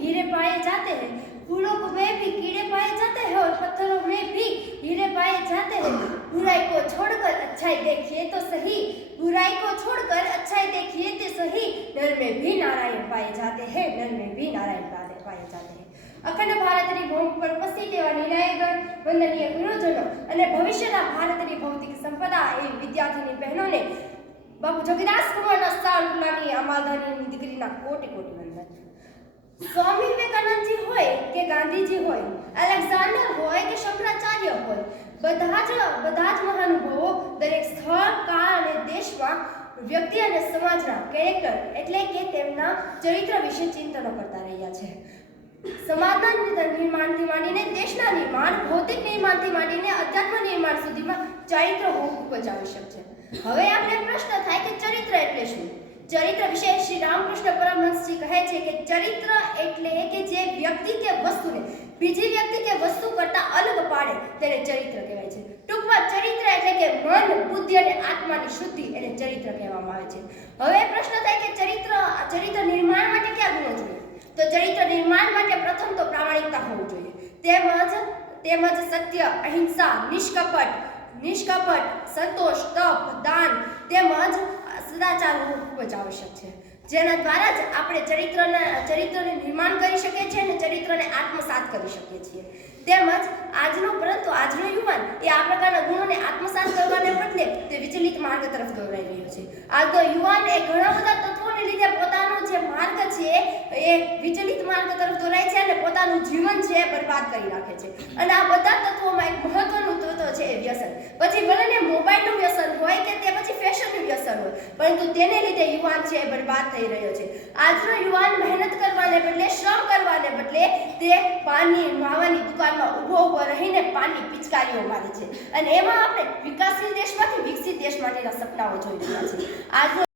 हीरे पाए जाते हैं फूलों को में भी कीड़े पाए जाते हैं और पत्थरों में भी हीरे पाए जाते हैं बुराई को छोड़कर अच्छाई देखिए तो सही बुराई को छोड़कर अच्छाई देखिए तो सही नर में भी नारायण पाए जाते हैं नर में भी नारायण पाए पाए जाते हैं અખંડ ભારતની ભૂમિ પર ઉપસ્થિત એવા નિર્ણાયકગણ વંદનીય ગુરુજનો અને ભવિષ્યના ભારતની ભૌતિક સંપદા એવી વિદ્યાર્થીની બહેનોને બાપુ જગદાસ કુમારના સ્થાન ગુલામી અમાલધારીની દીકરીના કોટી કોટી વંદન સ્વામી વિવેકાનંદજી હોય કે ગાંધીજી હોય, અલેક્ઝાન્ડર હોય કે શંકરાચાર્ય હોય, બધા જ બધા જ મહાનુભાવો દરેક સ્થળ, કાળ અને દેશમાં વ્યક્તિ અને સમાજના કેરેક્ટર એટલે કે તેમના ચરિત્ર વિશે ચિંતનો કરતા રહ્યા છે. સમાજના નિર્માણથી માંડીને દેશના નિર્માણ, ભૌતિક નિર્માણથી માંડીને અધ્યાત્મ નિર્માણ સુધીમાં ચરિત્ર હોવું ખૂબ જ આવશ્યક છે. હવે આપણે પ્રશ્ન થાય કે ચરિત્ર એટલે શું? ચરિત્ર વિશે શ્રી રામકૃષ્ણ પરમહંસજી કહે છે કે ચરિત્ર એટલે કે જે વ્યક્તિ કે વસ્તુને બીજી વ્યક્તિ કે વસ્તુ કરતા અલગ પાડે તેને ચરિત્ર કહેવાય છે. ટૂંકમાં ચરિત્ર એટલે કે મન, બુદ્ધિ અને આત્માની શુદ્ધિ એને ચરિત્ર કહેવામાં આવે છે. હવે પ્રશ્ન થાય કે ચરિત્ર ચરિત્ર નિર્માણ માટે ક્યાં ગુણો જોઈએ? તો ચરિત્ર નિર્માણ માટે પ્રથમ તો પ્રામાણિકતા હોવું જોઈએ. તેમજ તેમજ સત્ય, અહિંસા, નિષ્કપટ નિષ્કપટ, સંતોષ, તપ, દાન, તેમજ સદાચાર હોવું ખૂબ આવશ્યક છે જેના દ્વારા જ આપણે ચરિત્રના, ચરિત્રનું નિર્માણ કરી શકીએ છીએ અને ચરિત્રને આત્મસાત કરી શકીએ છીએ. તેમજ આજનો પરંતુ આજનો યુવાન એ આ પ્રકારના ગુણોને આત્મસાત કરવાને બદલે તે વિચલિત માર્ગ તરફ દોરાઈ રહ્યો છે. આજનો યુવાન એ ઘણા બધા તત્વોને લીધે પોતાનો જે માર્ગ છે એ વિચલિત માર્ગ તરફ દોરાય છે અને પોતાનું જીવન છે બરબાદ કરી નાખે છે. અને આ બધા તત્વોમાં એક મહત્વનું તત્વ છે એ વ્યસન પછી ભલે ને મોબાઈલનું વ્યસન હોય કે તે પછી ફેશનનું વ્યસન હોય પરંતુ તેને લીધે યુવાન છે બરબાદ થઈ રહ્યો છે. આજનો યુવાન મહેનત કરવાને બદલે, શ્રમ કરવાને બદલે તે પાણી માવાની દુકાનમાં ઊભો ઊભો રહીને પાણી પિચકારીઓ મારે છે. અને એમાં આપણે વિકાસશીલ દેશમાંથી વિકસિત દેશ માટેના સપનાઓ જોઈ રહ્યા છે આજનો